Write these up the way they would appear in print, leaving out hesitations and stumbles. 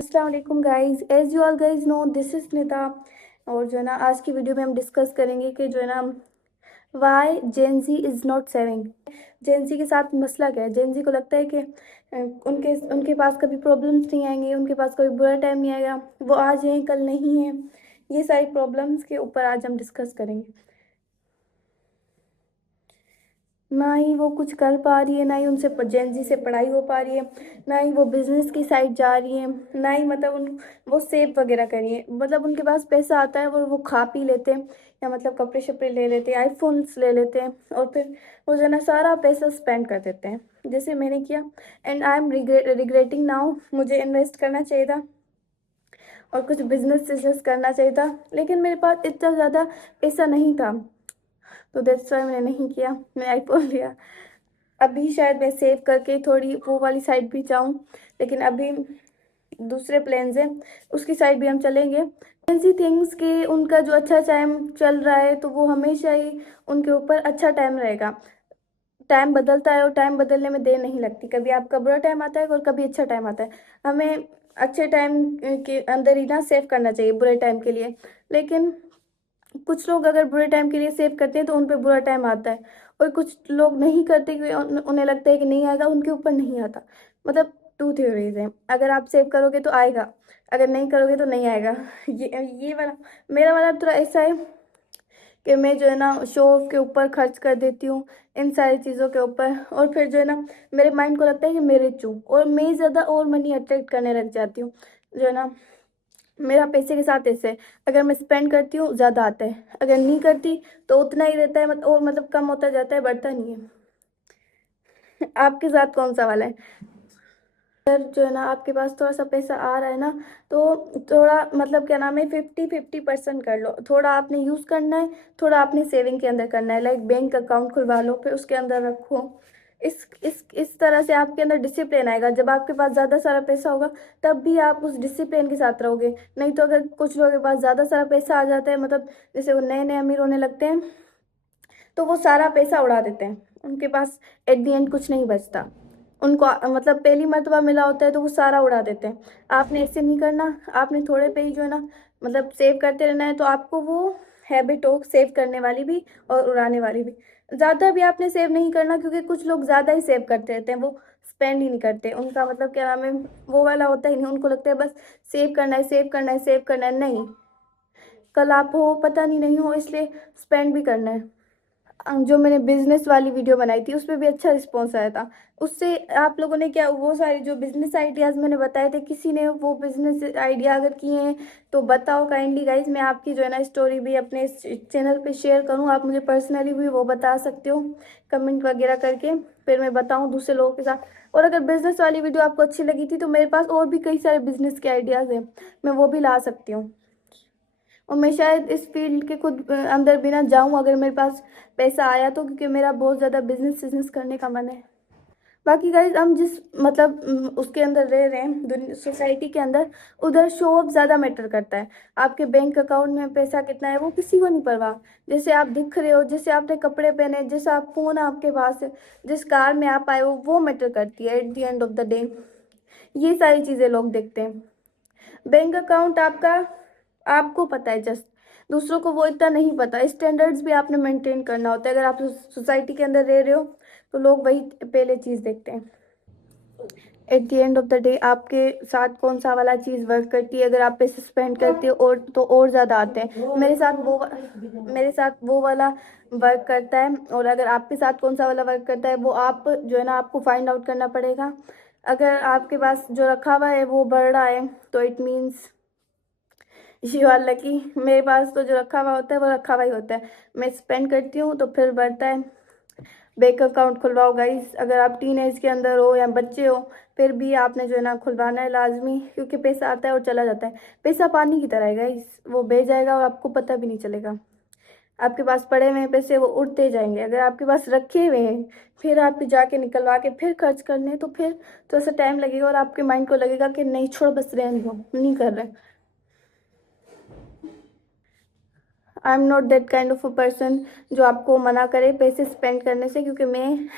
अस्सलाम वालेकुम guys, as you all guys know this is Nita. और जो है ना, आज की वीडियो में हम डिस्कस करेंगे कि जो है ना, why Gen Z is not saving. Gen Z के साथ मसला क्या है। जेन जी को लगता है कि उनके उनके पास कभी प्रॉब्लम्स नहीं आएंगे, उनके पास कभी बुरा टाइम नहीं आएगा, वो आज हैं कल नहीं है। ये सारी प्रॉब्लम्स के ऊपर आज हम डिस्कस करेंगे। ना ही वो कुछ कर पा रही है, ना ही उनसे जेनजी से पढ़ाई हो पा रही है, ना ही वो बिजनेस की साइड जा रही है, ना ही मतलब उन वो सेव वगैरह कर रही है। मतलब उनके पास पैसा आता है, वो खा पी लेते हैं, या मतलब कपड़े शपड़े ले लेते हैं, आईफोन्स ले लेते हैं, और फिर वो जो है ना सारा पैसा स्पेंड कर देते हैं, जैसे मैंने किया। And I am regretting now. मुझे इन्वेस्ट करना चाहिए था और कुछ बिजनेस करना चाहिए था, लेकिन मेरे पास इतना ज़्यादा पैसा नहीं था, तो दैट्स वाई मैंने नहीं किया, मैं आईफोन लिया। अभी शायद मैं सेव करके थोड़ी वो वाली साइड भी जाऊं, लेकिन अभी दूसरे प्लान्स हैं, उसकी साइड भी हम चलेंगे। ऐसी थिंग्स कि उनका जो अच्छा टाइम चल रहा है, तो वो हमेशा ही उनके ऊपर अच्छा टाइम रहेगा। टाइम बदलता है और टाइम बदलने में देर नहीं लगती। कभी आपका बुरा टाइम आता है और कभी अच्छा टाइम आता है। हमें अच्छे टाइम के अंदर ही ना सेव करना चाहिए बुरे टाइम के लिए। लेकिन कुछ लोग अगर बुरे टाइम के लिए सेव करते हैं तो उन पे बुरा टाइम आता है, और कुछ लोग नहीं करते कि उन्हें लगता है कि नहीं आएगा, उनके ऊपर नहीं आता। मतलब टू थ्योरीज हैं, अगर आप सेव करोगे तो आएगा, अगर नहीं करोगे तो नहीं आएगा। ये वाला मेरा वाला थोड़ा ऐसा है कि मैं जो है ना शो ऑफ के ऊपर खर्च कर देती हूँ, इन सारी चीज़ों के ऊपर, और फिर जो है ना मेरे माइंड को लगता है कि मैं रिच हूँ, और मैं ज़्यादा और मनी अट्रैक्ट करने लग जाती हूँ। जो है ना, मेरा पैसे के साथ ऐसे है, अगर मैं स्पेंड करती हूँ ज़्यादा आता है, अगर नहीं करती तो उतना ही रहता है, और मतलब कम होता जाता है, बढ़ता नहीं है। आपके साथ कौन सा वाला है? अगर जो है ना आपके पास थोड़ा सा पैसा आ रहा है ना, तो थोड़ा मतलब क्या नाम है, 50-50% कर लो। थोड़ा आपने यूज़ करना है, थोड़ा आपने सेविंग के अंदर करना है। लाइक बैंक अकाउंट खुलवा लो, फिर उसके अंदर रखो। इस तरह से आपके अंदर डिसिप्लिन आएगा। जब आपके पास ज़्यादा सारा पैसा होगा, तब भी आप उस डिसिप्लिन के साथ रहोगे। नहीं तो अगर कुछ लोगों के पास ज़्यादा सारा पैसा आ जाता है, मतलब जैसे वो नए नए अमीर होने लगते हैं, तो वो सारा पैसा उड़ा देते हैं, उनके पास एट दी एंड कुछ नहीं बचता। उनको मतलब पहली मर्तबा मिला होता है तो वो सारा उड़ा देते हैं। आपने ऐसे नहीं करना, आपने थोड़े पे ही जो है ना मतलब सेव करते रहना है, तो आपको वो हैबिट हो सेव करने वाली भी और उड़ाने वाली भी। ज़्यादा भी आपने सेव नहीं करना, क्योंकि कुछ लोग ज़्यादा ही सेव करते रहते हैं, वो स्पेंड ही नहीं करते। उनका मतलब क्या नाम है, वो वाला होता ही नहीं। उनको लगता है बस सेव करना है, सेव करना है, सेव करना है। नहीं, कल आप हो पता नहीं हो, इसलिए स्पेंड भी करना है। जो मैंने बिजनेस वाली वीडियो बनाई थी, उस पर भी अच्छा रिस्पॉन्स आया था। उससे आप लोगों ने क्या, वो सारे जो बिजनेस आइडियाज़ मैंने बताए थे, किसी ने वो बिजनेस आइडिया अगर किए हैं तो बताओ काइंडली गाइज। मैं आपकी जो है ना स्टोरी भी अपने चैनल पे शेयर करूँ, आप मुझे पर्सनली भी वो बता सकते हो कमेंट वगैरह करके, फिर मैं बताऊँ दूसरे लोगों के साथ। और अगर बिजनेस वाली वीडियो आपको अच्छी लगी थी, तो मेरे पास और भी कई सारे बिजनेस के आइडियाज़ हैं, मैं वो भी ला सकती हूँ। और मैं शायद इस फील्ड के खुद अंदर भी ना जाऊँ, अगर मेरे पास पैसा आया तो, क्योंकि मेरा बहुत ज़्यादा बिजनेस करने का मन है। बाकी गाइज, हम जिस मतलब उसके अंदर रह रहे हैं, दुनिया सोसाइटी के अंदर, उधर शो ऑफ ज़्यादा मैटर करता है। आपके बैंक अकाउंट में पैसा कितना है वो किसी को नहीं परवाह। जैसे आप दिख रहे हो, जैसे आपने कपड़े पहने, जैसा आप फ़ोन आपके पास है, जिस कार में आप आए हो, वो मैटर करती है at the end of the day. ये सारी चीज़ें लोग देखते हैं। बैंक अकाउंट आपका आपको पता है जस्ट, दूसरों को वो इतना नहीं पता। स्टैंडर्ड्स भी आपने मेंटेन करना होता है। अगर आप सोसाइटी के अंदर रह रहे हो, तो लोग वही पहले चीज़ देखते हैं। At the end of the day आपके साथ कौन सा वाला चीज़ वर्क करती है। अगर आप पैसे स्पेंड करते हो और तो और ज़्यादा आते हैं, मेरे साथ वो वाला वर्क करता है। और अगर आपके साथ कौन सा वाला वर्क करता है, वो आप जो है ना आपको फाइंड आउट करना पड़ेगा। अगर आपके पास जो रखा हुआ है वो बढ़ रहा है, तो it means you are lucky. मेरे पास तो जो रखा हुआ होता है वो रखा हुआ ही होता है, मैं स्पेंड करती हूँ तो फिर बढ़ता है। बैंक अकाउंट खुलवाओ गाइस, अगर आप टीन एज के अंदर हो या बच्चे हो, फिर भी आपने जो है ना खुलवाना है लाजमी, क्योंकि पैसा आता है और चला जाता है। पैसा पानी की तरह है गाइस, वो बह जाएगा और आपको पता भी नहीं चलेगा। आपके पास पड़े हुए हैं पैसे, वो उड़ते जाएंगे। अगर आपके पास रखे हुए हैं, फिर आप जाके निकलवा के फिर खर्च करने हैं, तो फिर थोड़ा सा टाइम लगेगा, और आपके माइंड को लगेगा कि नहीं छोड़, बस रहने दो, नहीं कर रहे। I am not that kind of a person जो आपको मना करे पैसे स्पेंड करने से, क्योंकि मैं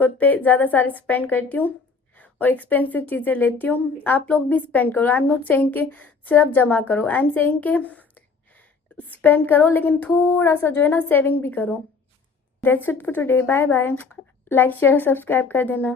खुद पे ज़्यादा सारे स्पेंड करती हूँ। और एक्सपेंसिव चीज़ें लेती हूँ। आप लोग भी स्पेंड करो। आई एम नॉट सेइंग कि सिर्फ जमा करो, आई एम सेइंग कि स्पेंड करो लेकिन थोड़ा सा जो है ना सेविंग भी करो। That's it for today, bye bye. Like share subscribe कर देना।